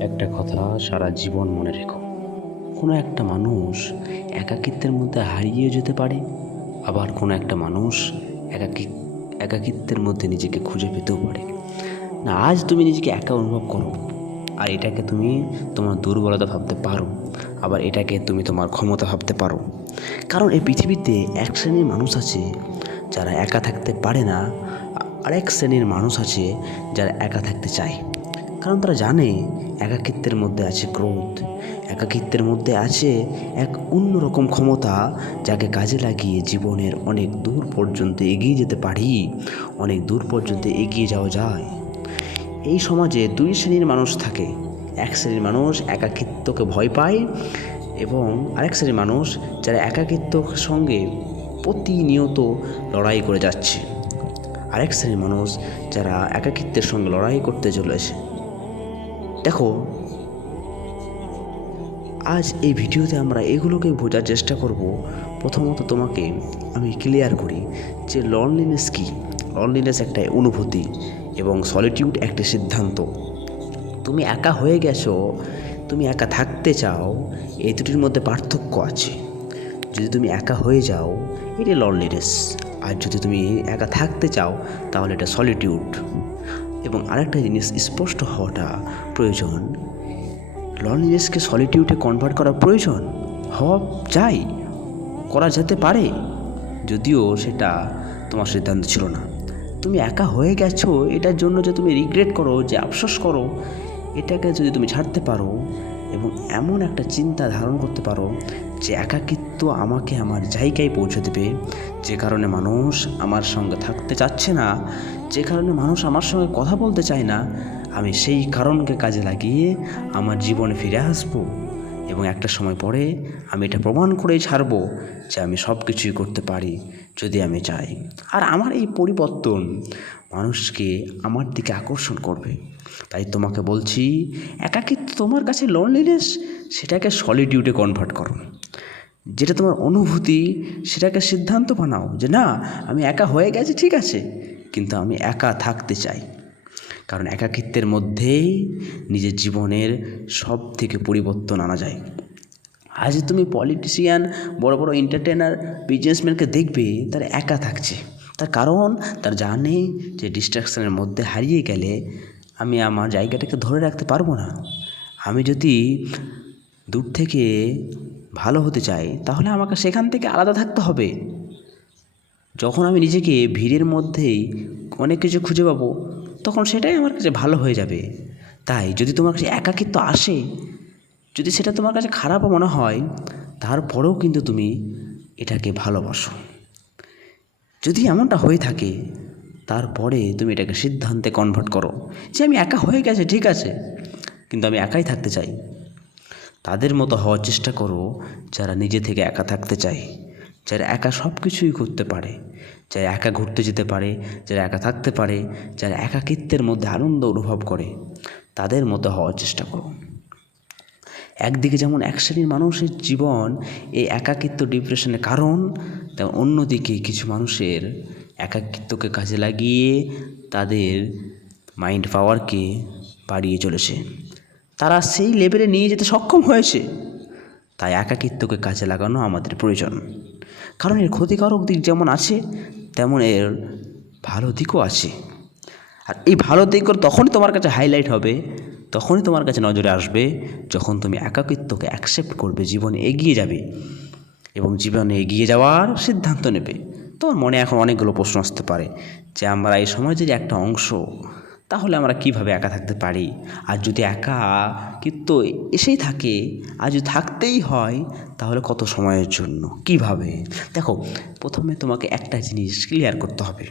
একটা কথা সারা জীবন মনে রেখো, কোনো একটা মানুষ একাকিত্বের মধ্যে হারিয়ে যেতে পারে, আবার কোনো একটা মানুষ একাকিত্বের মধ্যে নিজেকে খুঁজে পেতেও পারে। না, আজ তুমি নিজেকে একা অনুভব করো, আর এটাকে তুমি তোমার দুর্বলতা ভাবতে পারো, আবার এটাকে তুমি তোমার ক্ষমতা ভাবতে পারো। কারণ এই পৃথিবীতে এক শ্রেণীর মানুষ আছে যারা একা থাকতে পারে না, আরেক শ্রেণীর মানুষ আছে যারা একা থাকতে চায়। কারণ তারা জানে একাকিত্বের মধ্যে আছে ক্রোধ, একাকিত্বের মধ্যে আছে এক অন্যরকম ক্ষমতা, যাকে কাজে লাগিয়ে জীবনের অনেক দূর পর্যন্ত এগিয়ে যেতে পারি, অনেক দূর পর্যন্ত এগিয়ে যাওয়া যায়। এই সমাজে দুই শ্রেণীর মানুষ থাকে। এক শ্রেণীর মানুষ একাকিত্বকে ভয় পায়, এবং আরেক শ্রেণীর মানুষ যারা একাকিত্বর সঙ্গে প্রতিনিয়ত লড়াই করে যাচ্ছে। আরেক শ্রেণীর মানুষ যারা একাকিত্বের সঙ্গে লড়াই করতে চলেছে। দেখো, আজ এই ভিডিওতে আমরা এগুলোকে বোঝার চেষ্টা করব। প্রথমত তোমাকে আমি ক্লিয়ার করি যে লনলিনেস কী। লনলিনেস একটা অনুভূতি এবং সলিটিউড একটা সিদ্ধান্ত। তুমি একা হয়ে গেছো, তুমি একা থাকতে চাও, এই দুটির মধ্যে পার্থক্য আছে। যদি তুমি একা হয়ে যাও, এটা লনলিনেস। আর যদি তুমি একা থাকতে চাও, তাহলে এটা সলিটিউড। এবং আরেকটা জিনিস স্পষ্ট হওয়াটা প্রয়োজন, লনলিনেসকে সলিটিউডে কনভার্ট করা প্রয়োজন, হওয়া যায়, করা যেতে পারে, যদিও সেটা তোমার সিদ্ধান্ত ছিল না। তুমি একা হয়ে গেছো, এটার জন্য যে তুমি রিগ্রেট করো, যে আফসোস করো, এটাকে যদি তুমি ছাড়তে পারো এবং এমন একটা চিন্তা ধারণ করতে পারো যে একাকিত্ব আমাকে আমার জায়গায় পৌঁছে দেবে, যে কারণে মানুষ আমার সঙ্গে থাকতে চাচ্ছে না, যে কারণে মানুষ আমার সঙ্গে কথা বলতে চায় না, আমি সেই কারণকে কাজে লাগিয়ে আমার জীবনে ফিরে আসবো, এবং একটা সময় পরে আমি এটা প্রমাণ করেই ছাড়বো যে আমি সব কিছুই করতে পারি যদি আমি চাই। আর আমার এই পরিবর্তন মানুষকে আমার দিকে আকর্ষণ করবে। তাই তোমাকে বলছি, একাকিত্ব তোমার কাছে লনলিনেস, সেটাকে সলিটিউডে কনভার্ট করো। যেটা তোমার অনুভূতি, সেটাকে সিদ্ধান্ত বানাও যে না, আমি একা হয়ে গেছি, ঠিক আছে, কিন্তু আমি একা থাকতে চাই। কারণ একাকিত্বের মধ্যেই নিজের জীবনের সব থেকে পরিবর্তন আনা যায়। আজ তুমি পলিটিশিয়ান, বড় বড় এন্টারটেনার, বিজনেসম্যানকে দেখবে, তারা একা থাকছে। তার কারণ তার জানে যে ডিস্ট্রাকশনের মধ্যে হারিয়ে গেলে আমি আমার জায়গাটাকে ধরে রাখতে পারবো না। আমি যদি দূর থেকে ভালো হতে চাই, তাহলে আমাকে সেখান থেকে আলাদা থাকতে হবে। যখন আমি নিজেকে ভিড়ের মধ্যেই অনেক কিছু খুঁজে পাবো, তখন সেটাই আমার কাছে ভালো হয়ে যাবে। তাই যদি তোমার কাছে একাকিত্ব আসে, যদি সেটা তোমার কাছে খারাপও মনে হয়, তারপরেও কিন্তু তুমি এটাকে ভালোবাসো। যদি এমনটা হয়ে থাকে, তারপরে তুমি এটাকে সিদ্ধান্তে কনভার্ট করো যে আমি একা হয়ে গেছে, ঠিক আছে, কিন্তু আমি একাই থাকতে চাই। তাদের মতো হওয়ার চেষ্টা করো যারা নিজে থেকে একা থাকতে চায়, যারা একা সব কিছুই করতে পারে, যারা একা ঘুরতে যেতে পারে, যারা একা থাকতে পারে, যারা একাকিত্বের মধ্যে আনন্দ অনুভব করে, তাদের মতো হওয়ার চেষ্টা করো। একদিকে যেমন এক শ্রেণীর মানুষের জীবন এই একাকিত্ব ডিপ্রেশনের কারণ, তেমন অন্যদিকে কিছু মানুষের একাকিত্বকে কাজে লাগিয়ে তাদের মাইন্ড পাওয়ারকে বাড়িয়ে চলেছে। তারা সেই লেভেলে নিয়ে যেতে সক্ষম হয়েছে। তাই একাকিত্বকে কাজে লাগানো আমাদের প্রয়োজন। কারণ এর ক্ষতিকারক দিক যেমন আছে, তেমন এর ভালো দিকও আছে। আর এই ভালো দিকগুলো তখনই তোমার কাছে হাইলাইট হবে, তখনই তোমার কাছে নজরে আসবে, যখন তুমি একাকিত্বকে অ্যাকসেপ্ট করবে, জীবনে এগিয়ে যাবে এবং জীবনে এগিয়ে যাওয়ার সিদ্ধান্ত নেবে। তোমার মনে এখন অনেকগুলো প্রশ্ন আসতে পারে যে আমরা এই সমাজের একটা অংশ, তাহলে আমরা কিভাবে একা থাকতে পারি? আর যদি একাকিত্ব এসেই থাকে, আর যদি থাকতেই হয়, তাহলে কত সময়ের জন্য, কিভাবে? দেখো, প্রথমে তোমাকে একটা জিনিস ক্লিয়ার করতে হবে,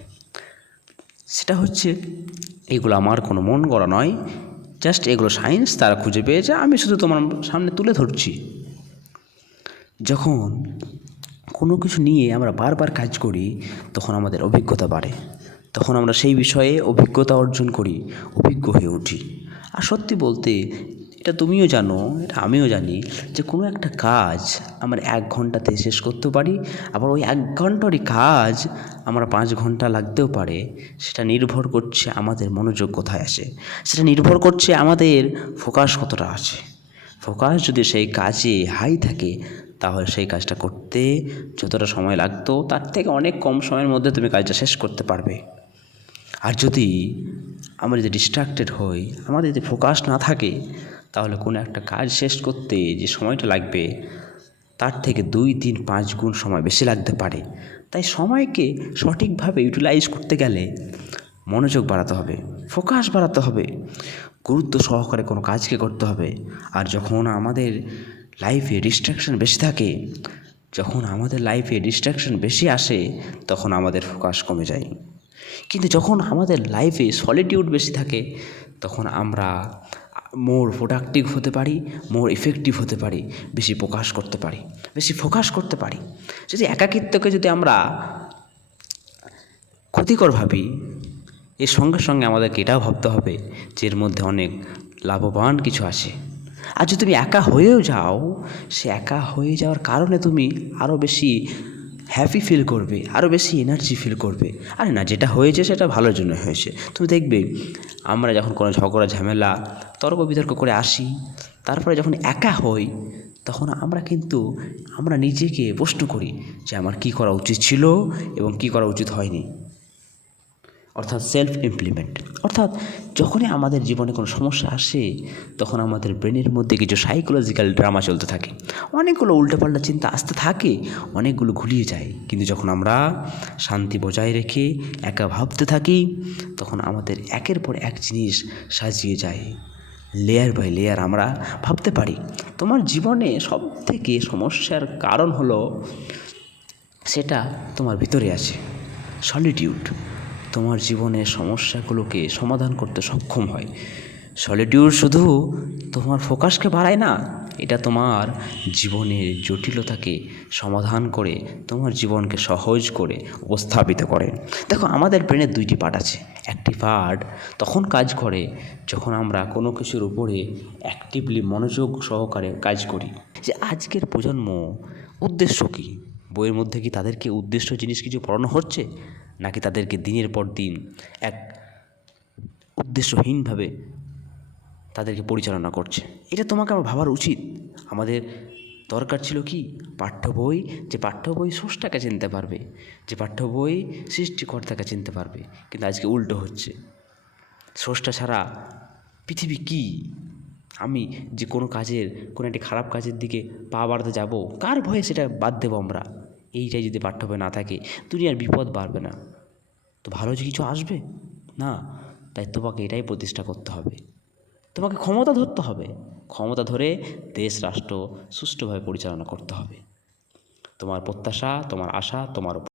সেটা হচ্ছে এগুলো আমার কোনো মন গড়া নয়, জাস্ট এগুলো সায়েন্স তারা খুঁজে পেয়েছে, আমি শুধু তোমার সামনে তুলে ধরছি। যখন কোনো কিছু নিয়ে আমরা বারবার কাজ করি, তখন আমাদের অভিজ্ঞতা বাড়ে, তখন আমরা সেই বিষয়ে অভিজ্ঞতা অর্জন করি, অভিজ্ঞ হয়ে উঠি। আর সত্যি বলতে এটা তুমিও জানো, এটা আমিও জানি যে কোনো একটা কাজ আমরা 1 ঘন্টাতে শেষ করতে পারি, আবার ওই 1 ঘন্টারই কাজ আমরা 5 ঘন্টা লাগতেও পারে। সেটা নির্ভর করছে আমাদের মনোযোগ কোথায় আছে, সেটা নির্ভর করছে আমাদের ফোকাস কতটা আছে। ফোকাস যদি সেই কাজে হাই থাকে তাহলে সেই কাজটা করতে যতটা সময় লাগতো তার থেকে অনেক কম সময়ের মধ্যে তুমি কাজটা শেষ করতে পারবে। আর যদি আমরা যদি ডিস্ট্রাক্টেড হই, আমাদের যদি ফোকাস না থাকে, তাহলে কোনো একটা কাজ শেষ করতে যে সময়টা লাগবে তার থেকে 2, 3, 5 গুণ সময় বেশি লাগতে পারে। তাই সময়কে সঠিকভাবে ইউটিলাইজ করতে গেলে মনোযোগ বাড়াতে হবে, ফোকাস বাড়াতে হবে, গুরুত্ব সহকারে কোনো কাজকে করতে হবে। আর যখন আমাদের লাইফে ডিস্ট্রাকশন বেশি থাকে, যখন আমাদের লাইফে ডিস্ট্রাকশন বেশি আসে, তখন আমাদের ফোকাস কমে যায়। কিন্তু যখন আমাদের লাইফে সলিটিউড বেশি থাকে, তখন আমরা মোর প্রোডাক্টিভ হতে পারি, মোর ইফেক্টিভ হতে পারি, বেশি প্রকাশ করতে পারি, বেশি ফোকাস করতে পারি। যদি একাকিত্বকে যদি আমরা ক্ষতিকর ভাবি, এর সঙ্গে সঙ্গে আমাদেরকে এটাও ভাবতে হবে যে এর মধ্যে অনেক লাভবান কিছু আছে। আর যদি তুমি একা হয়েও যাও, সে একা হয়ে যাওয়ার কারণে তুমি আরও বেশি হ্যাপি ফিল করবে, আরও বেশি এনার্জি ফিল করবে। আরে না, যেটা হয়েছে সেটা ভালোর জন্য হয়েছে। তুমি দেখবে আমরা যখন কোনো ঝগড়া ঝামেলা তর্ক বিতর্ক করে আসি, তারপরে যখন একা হই, তখন আমরা নিজেকে প্রশ্ন করি যে আমার কী করা উচিত ছিল এবং কী করা উচিত হয়নি। অর্থাৎ সেলফ ইমপ্লিমেন্ট। অর্থাৎ যখনই আমাদের জীবনে কোনো সমস্যা আসে, তখন আমাদের ব্রেনের মধ্যে কিছু সাইকোলজিক্যাল ড্রামা চলতে থাকে, অনেকগুলো উল্টোপাল্টা চিন্তা আসতে থাকে, অনেকগুলো ঘুলিয়ে যায়। কিন্তু যখন আমরা শান্তি বজায় রেখে একা ভাবতে থাকি, তখন আমাদের একের পর এক জিনিস সাজিয়ে যায়, লেয়ার বাই লেয়ার আমরা ভাবতে পারি। তোমার জীবনে সবথেকে সমস্যার কারণ হলো সেটা তোমার ভিতরে আছে, সলিটিউড। তোমার জীবনের সমস্যাগুলোকে সমাধান করতে সক্ষম হয়। সলিটিউড শুধু তোমার ফোকাসকে বাড়ায় না, এটা তোমার জীবনের জটিলতাকে সমাধান করে তোমার জীবনকে সহজ করে উপস্থাপিত করে। দেখো, আমাদের ব্রেনের 2টি পার্ট আছে। একটি পার্ট তখন কাজ করে যখন আমরা কোনো কিছুর উপরে অ্যাক্টিভলি মনোযোগ সহকারে কাজ করি। যে আজকের প্রজন্ম উদ্দেশ্য কী, বইয়ের মধ্যে কি তাদেরকে উদ্দেশ্য জিনিস কিছু পড়ানো হচ্ছে, নাকি তাদেরকে দিনের পর দিন এক উদ্দেশ্যহীনভাবে তাদেরকে পরিচালনা করছে? এটা তোমাকে আমার ভাবার উচিত। আমাদের দরকার ছিল কি, পাঠ্য বই, যে পাঠ্য বই স্রষ্টাকে চিনতে পারবে, যে পাঠ্য বই সৃষ্টিকর্তাকে চিনতে পারবে। কিন্তু আজকে উল্টো হচ্ছে, স্রষ্টা ছাড়া পৃথিবী কি? আমি যে কোনো একটি খারাপ কাজের দিকে পা বাড়াতে যাব, কার ভয়ে সেটা বাদ দেবো আমরা? এইটাই যদি পাঠ্য বই না থাকে, দুনিয়ার বিপদ বাড়বে না, তো ভালো যে কিছু আসবে না। তাই তোমাকে এটাই প্রতিষ্ঠা করতে হবে, তোমাকে ক্ষমতা ধরতে হবে, ক্ষমতা ধরে দেশ রাষ্ট্র সুষ্ঠুভাবে পরিচালনা করতে হবে। তোমার প্রত্যাশা, তোমার আশা তোমার উপর।